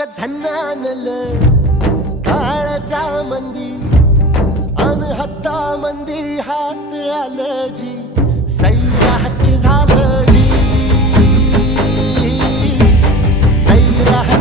ग झन्नानल काळजा मंदी अन हत्ता मंदी हात आलं जी सैराट झालं जी सैराट